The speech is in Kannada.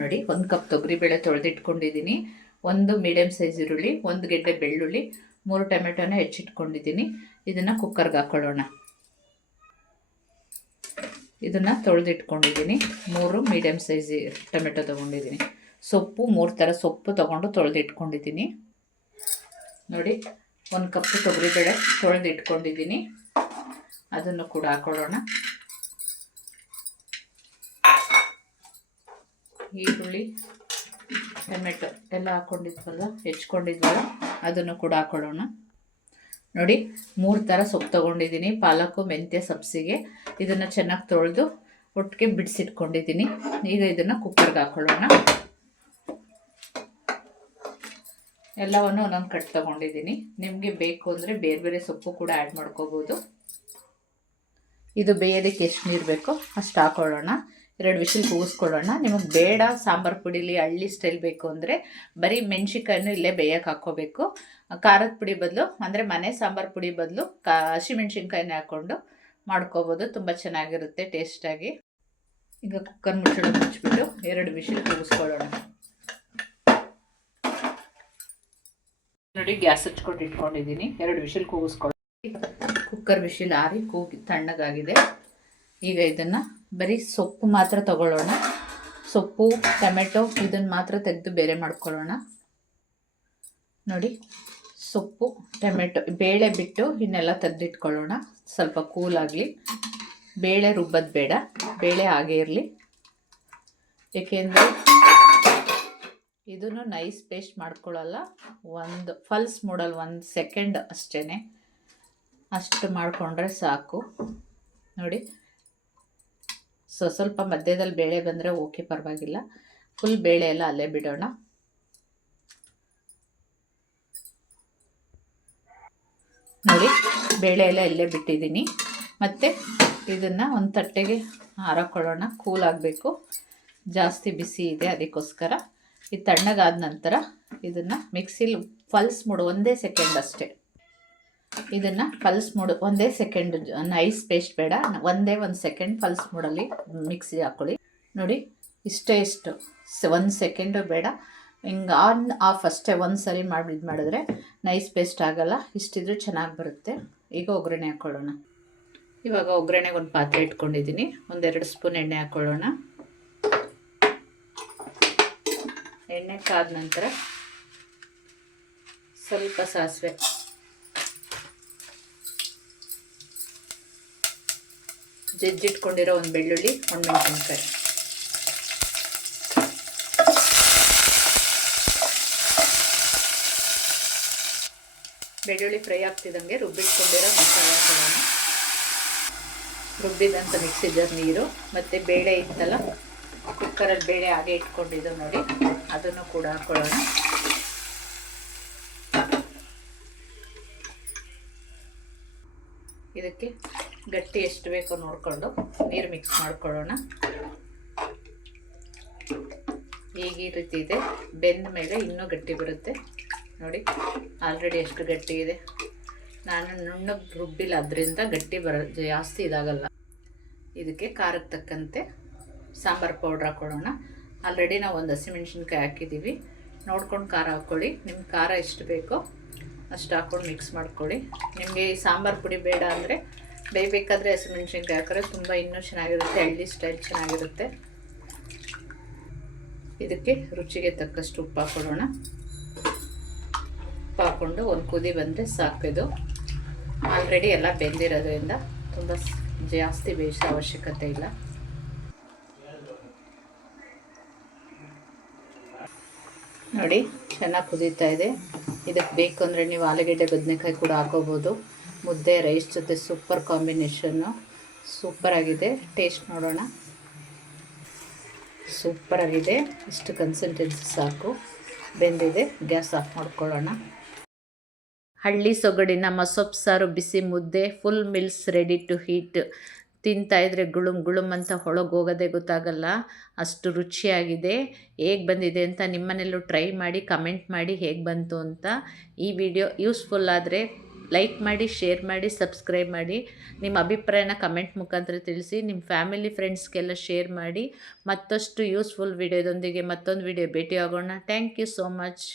ನೋಡಿ 1 ಕಪ್ ತೊಗರಿಬೇಳೆ ತೊಳೆದಿಟ್ಕೊಂಡಿದ್ದೀನಿ, 1 ಮೀಡಿಯಮ್ ಸೈಜ್ ಈರುಳ್ಳಿ, 1 ಗೆಡ್ಡೆ ಬೆಳ್ಳುಳ್ಳಿ, 3 ಟೊಮೆಟೊನ ಹೆಚ್ಚಿಟ್ಕೊಂಡಿದ್ದೀನಿ. ಇದನ್ನು ಕುಕ್ಕರ್ಗೆ ಹಾಕೊಳ್ಳೋಣ. ಇದನ್ನು ತೊಳೆದಿಟ್ಕೊಂಡಿದ್ದೀನಿ. 3 ಮೀಡಿಯಮ್ ಸೈಜ್ ಟೊಮೆಟೊ ತೊಗೊಂಡಿದ್ದೀನಿ. ಸೊಪ್ಪು 3 ಥರ ಸೊಪ್ಪು ತೊಗೊಂಡು ತೊಳೆದಿಟ್ಕೊಂಡಿದ್ದೀನಿ. ನೋಡಿ 1 ಕಪ್ ತೊಗರಿಬೇಳೆ ತೊಳೆದಿಟ್ಕೊಂಡಿದ್ದೀನಿ, ಅದನ್ನು ಕೂಡ ಹಾಕೊಳ್ಳೋಣ. ಈರುಳ್ಳಿ ಟೊಮೆಟೊ ಎಲ್ಲ ಹಾಕ್ಕೊಂಡಿದ್ವಲ್ಲ, ಹೆಚ್ಕೊಂಡಿದ್ವಲ್ಲ, ಅದನ್ನು ಕೂಡ ಹಾಕೊಳ್ಳೋಣ. ನೋಡಿ 3 ಥರ ಸೊಪ್ಪು ತೊಗೊಂಡಿದ್ದೀನಿ. ಪಾಲಕು, ಮೆಂತ್ಯ ಸಬ್ಸಿಗೆ ಇದನ್ನು ಚೆನ್ನಾಗಿ ತೊಳೆದು ಒಟ್ಟಿಗೆ ಬಿಡಿಸಿಟ್ಕೊಂಡಿದ್ದೀನಿ. ಈಗ ಇದನ್ನು ಕುಕ್ಕರ್ಗೆ ಹಾಕೊಳ್ಳೋಣ. ಎಲ್ಲವನ್ನು ಒಂದೊಂದು ಕಟ್ ತೊಗೊಂಡಿದ್ದೀನಿ. ನಿಮಗೆ ಬೇಕು ಅಂದರೆ ಬೇರೆ ಬೇರೆ ಸೊಪ್ಪು ಕೂಡ ಆ್ಯಡ್ ಮಾಡ್ಕೋಬೋದು. ಇದು ಬೇಯೋದಕ್ಕೆ ಎಷ್ಟು ನೀರು ಬೇಕೋ ಅಷ್ಟು ಹಾಕೊಳ್ಳೋಣ. 2 ವಿಷಲ್ ಕೂಗಿಸ್ಕೊಳ್ಳೋಣ. ನಿಮಗೆ ಬೇಡ ಸಾಂಬಾರು ಪುಡಿಲಿ ಹಳ್ಳಿ ಸ್ಟೈಲ್ ಬೇಕು ಅಂದರೆ ಬರೀ ಮೆಣ್ಸಿನ್ಕಾಯನ್ನು ಇಲ್ಲೇ ಬೇಯಕ್ಕೆ ಹಾಕ್ಕೋಬೇಕು. ಖಾರದ ಪುಡಿ ಬದಲು ಅಂದರೆ ಮನೆ ಸಾಂಬಾರು ಪುಡಿ ಬದಲು ಹಸಿಮೆಣ್ಸಿನ್ಕಾಯಿನ ಹಾಕ್ಕೊಂಡು ಮಾಡ್ಕೋಬೋದು. ತುಂಬ ಚೆನ್ನಾಗಿರುತ್ತೆ ಟೇಸ್ಟಾಗಿ. ಈಗ ಕುಕ್ಕರ್ ಮುಚ್ಚಿಬಿಟ್ಟು 2 ವಿಷಲ್ ಕೂಗಿಸ್ಕೊಳ್ಳೋಣ. ನೋಡಿ ಗ್ಯಾಸ್ ಹಚ್ಕೊಂಡು ಇಟ್ಕೊಂಡಿದ್ದೀನಿ. 2 ವಿಷಲ್ ಕೂಗಿಸ್ಕೊಳ್ಳೋಣ. ಕುಕ್ಕರ್ ವಿಷಲ್ ಆರಿ ಕೂಗಿ ತಣ್ಣಗಾಗಿದೆ. ಈಗ ಇದನ್ನು ಬರೀ ಸೊಪ್ಪು ಮಾತ್ರ ತಗೊಳ್ಳೋಣ. ಸೊಪ್ಪು, ಟೊಮೆಟೊ ಇದನ್ನು ಮಾತ್ರ ತೆಗೆದು ಬೇರೆ ಮಾಡ್ಕೊಳ್ಳೋಣ. ನೋಡಿ ಸೊಪ್ಪು, ಟೊಮೆಟೊ, ಬೇಳೆ ಬಿಟ್ಟು ಇನ್ನೆಲ್ಲ ತೆಗೆದಿಟ್ಕೊಳ್ಳೋಣ. ಸ್ವಲ್ಪ ಕೂಲಾಗಲಿ. ಬೇಳೆ ರುಬ್ಬೋದು ಬೇಡ, ಬೇಳೆ ಹಾಗೇ ಇರಲಿ. ಏಕೆಂದರೆ ಇದನ್ನು ನೈಸ್ ಪೇಸ್ಟ್ ಮಾಡ್ಕೊಳ್ಳಲ್ಲ. ಒಂದು ಫಲ್ಸ್ ಮೂಡಲ್ಲಿ 1 ಸೆಕೆಂಡ್ ಅಷ್ಟೇ, ಅಷ್ಟು ಮಾಡಿಕೊಂಡ್ರೆ ಸಾಕು. ನೋಡಿ ಸ್ವಲ್ಪ ಮಧ್ಯದಲ್ಲಿ ಬೇಳೆ ಬಂದರೆ ಓಕೆ, ಪರವಾಗಿಲ್ಲ. ಫುಲ್ ಬೇಳೆ ಎಲ್ಲ ಅಲ್ಲೇ ಬಿಡೋಣ. ನೋಡಿ ಬೇಳೆ ಎಲ್ಲ ಇಲ್ಲೇ ಬಿಟ್ಟಿದ್ದೀನಿ. ಮತ್ತು ಇದನ್ನು ಒಂದು ತಟ್ಟೆಗೆ ಹಾರಾಕೊಳ್ಳೋಣ. ಕೂಲ್ ಆಗಬೇಕು, ಜಾಸ್ತಿ ಬಿಸಿ ಇದೆ ಅದಕ್ಕೋಸ್ಕರ. ಇದು ತಣ್ಣಗಾದ ನಂತರ ಇದನ್ನು ಮಿಕ್ಸಿಲಿ ಪಲ್ಸ್ ಮೂಡು 1 ಸೆಕೆಂಡ್ ಅಷ್ಟೇ. ಇದನ್ನು ಪಲ್ಸ್ ಮೂಡು 1 ಸೆಕೆಂಡ್, ನೈಸ್ ಪೇಸ್ಟ್ ಬೇಡ, 1 ಸೆಕೆಂಡ್ ಪಲ್ಸ್ ಮೂಡಲ್ಲಿ ಮಿಕ್ಸಿ ಹಾಕ್ಕೊಳ್ಳಿ. ನೋಡಿ ಇಷ್ಟು 1 ಸೆಕೆಂಡು ಬೇಡ, ಹಿಂಗೆ ಆನ್ ಆಫ್ ಅಷ್ಟೇ ಒಂದು ಸರಿ ಮಾಡಿದ್ರೆ ನೈಸ್ ಪೇಸ್ಟ್ ಆಗೋಲ್ಲ. ಇಷ್ಟಿದ್ರೆ ಚೆನ್ನಾಗಿ ಬರುತ್ತೆ. ಈಗ ಒಗ್ಗರಣೆ ಹಾಕ್ಕೊಳ್ಳೋಣ. ಇವಾಗ ಒಗ್ಗರಣೆಗೆ ಒಂದು ಪಾತ್ರೆ ಇಟ್ಕೊಂಡಿದ್ದೀನಿ. 1-2 ಸ್ಪೂನ್ ಎಣ್ಣೆ ಹಾಕ್ಕೊಳ್ಳೋಣ. ಎಣ್ಣೆ ಕಾದ ನಂತರ ಸ್ವಲ್ಪ ಸಾಸಿವೆ, ಜಜ್ಜಿಟ್ಕೊಂಡಿರೋ 1 ಬೆಳ್ಳುಳ್ಳಿ, 1 ಮೆಣಸಿನ್ಕಾಯಿ. ಬೆಳ್ಳುಳ್ಳಿ ಫ್ರೈ ಆಗ್ತಿದ್ದಂಗೆ ರುಬ್ಬಿಟ್ಕೊಂಡಿರೋ ಮಸಾಲೆ ಹಾಕೋಣ. ರುಬ್ಬಿದಂಥ ಮಿಕ್ಸಿ ಜಾರ್ ನೀರು ಮತ್ತು ಬೇಳೆ ಇತ್ತಲ್ಲ, ಕುಕ್ಕರಲ್ಲಿ ಬೇಳೆ ಹಾಗೆ ಇಟ್ಕೊಂಡಿದ್ದು ನೋಡಿ, ಅದನ್ನು ಕೂಡ ಹಾಕ್ಕೊಳ್ಳೋಣ. ಇದಕ್ಕೆ ಗಟ್ಟಿ ಎಷ್ಟು ಬೇಕೋ ನೋಡಿಕೊಂಡು ನೀರು ಮಿಕ್ಸ್ ಮಾಡ್ಕೊಳ್ಳೋಣ. ಈಗ ಈ ರೀತಿ ಇದೆ. ಬೆಂದ ಮೇಲೆ ಇನ್ನೂ ಗಟ್ಟಿ ಬರುತ್ತೆ. ನೋಡಿ ಆಲ್ರೆಡಿ ಎಷ್ಟು ಗಟ್ಟಿ ಇದೆ. ನಾನು ನುಣ್ಣಗೆ ರುಬ್ಬಿಲ್ಲ, ಅದರಿಂದ ಗಟ್ಟಿ ಜಾಸ್ತಿ ಇದಾಗಲ್ಲ. ಇದಕ್ಕೆ ಖಾರಕ್ಕೆ ತಕ್ಕಂತೆ ಸಾಂಬಾರು ಪೌಡ್ರ್ ಹಾಕ್ಕೊಳ್ಳೋಣ. ಆಲ್ರೆಡಿ ನಾವು 1 ಹಸಿಮೆಣ್ಸಿನ್ಕಾಯಿ ಹಾಕಿದ್ದೀವಿ. ನೋಡ್ಕೊಂಡು ಖಾರ ಹಾಕ್ಕೊಳ್ಳಿ. ನಿಮ್ಗೆ ಖಾರ ಎಷ್ಟು ಬೇಕೋ ಅಷ್ಟು ಹಾಕ್ಕೊಂಡು ಮಿಕ್ಸ್ ಮಾಡ್ಕೊಳ್ಳಿ. ನಿಮಗೆ ಈ ಸಾಂಬಾರು ಪುಡಿ ಬೇಡ ಅಂದರೆ ಬೇಯಬೇಕಾದ್ರೆ ಹಸಿಮೆಣ್ಸಿನ್ಕಾಯಿ ಹಾಕಿದ್ರೆ ತುಂಬ ಇನ್ನೂ ಚೆನ್ನಾಗಿರುತ್ತೆ, ಹಳ್ಳಿ ಸ್ಟೈಲ್ ಚೆನ್ನಾಗಿರುತ್ತೆ. ಇದಕ್ಕೆ ರುಚಿಗೆ ತಕ್ಕಷ್ಟು ಉಪ್ಪು ಹಾಕ್ಕೊಳ್ಳೋಣ. ಉಪ್ಪು ಹಾಕ್ಕೊಂಡು ಒಂದು ಕುದಿ ಬಂದರೆ ಸಾಕಿದು. ಆಲ್ರೆಡಿ ಎಲ್ಲ ಬೆಂದಿರೋದ್ರಿಂದ ತುಂಬ ಜಾಸ್ತಿ ಬೇಯಿಸೋ ಅವಶ್ಯಕತೆ ಇಲ್ಲ. ನೋಡಿ ಚೆನ್ನಾಗಿ ಕುದೀತಾ ಇದೆ. ಇದಕ್ಕೆ ಬೇಕು ಅಂದರೆ ನೀವು ಆಲೂಗೆಡ್ಡೆ ಬದನೆಕಾಯಿ ಕೂಡ ಹಾಕೋಬೋದು. ಮುದ್ದೆ ರೈಸ್ ಜೊತೆ ಸೂಪರ್ ಕಾಂಬಿನೇಷನ್ನು, ಸೂಪರಾಗಿದೆ. ಟೇಸ್ಟ್ ನೋಡೋಣ. ಸೂಪರಾಗಿದೆ. ಇಷ್ಟು ಕನ್ಸಿಸ್ಟೆನ್ಸಿ ಸಾಕು. ಬೆಂದಿದೆ. ಗ್ಯಾಸ್ ಆಫ್ ಮಾಡ್ಕೊಳ್ಳೋಣ. ಹಳ್ಳಿ ಸೊಗಡಿನ ಮಸೊಪ್ಪು ಸಾರು, ಬಿಸಿ ಮುದ್ದೆ, full meals ready to heat. ತಿಂತಾಯಿದ್ರೆ ಗುಳುಮ್ ಅಂತ ಒಳಗೆ ಹೋಗೋದೇ ಗೊತ್ತಾಗಲ್ಲ, ಅಷ್ಟು ರುಚಿಯಾಗಿದೆ. ಹೇಗೆ ಬಂದಿದೆ ಅಂತ ನಿಮ್ಮನೆಯಲ್ಲೂ ಟ್ರೈ ಮಾಡಿ, ಕಮೆಂಟ್ ಮಾಡಿ ಹೇಗೆ ಬಂತು ಅಂತ. ಈ ವಿಡಿಯೋ ಯೂಸ್ಫುಲ್ ಆದರೆ ಲೈಕ್ ಮಾಡಿ, ಶೇರ್ ಮಾಡಿ, ಸಬ್ಸ್ಕ್ರೈಬ್ ಮಾಡಿ. ನಿಮ್ಮ ಅಭಿಪ್ರಾಯನ ಕಮೆಂಟ್ ಮುಖಾಂತರ ತಿಳಿಸಿ. ನಿಮ್ಮ ಫ್ಯಾಮಿಲಿ ಫ್ರೆಂಡ್ಸ್ಗೆಲ್ಲ ಶೇರ್ ಮಾಡಿ. ಮತ್ತಷ್ಟು ಯೂಸ್ಫುಲ್ ವಿಡಿಯೋದೊಂದಿಗೆ ಮತ್ತೊಂದು ವಿಡಿಯೋ ಭೇಟಿಯಾಗೋಣ. Thank you so much.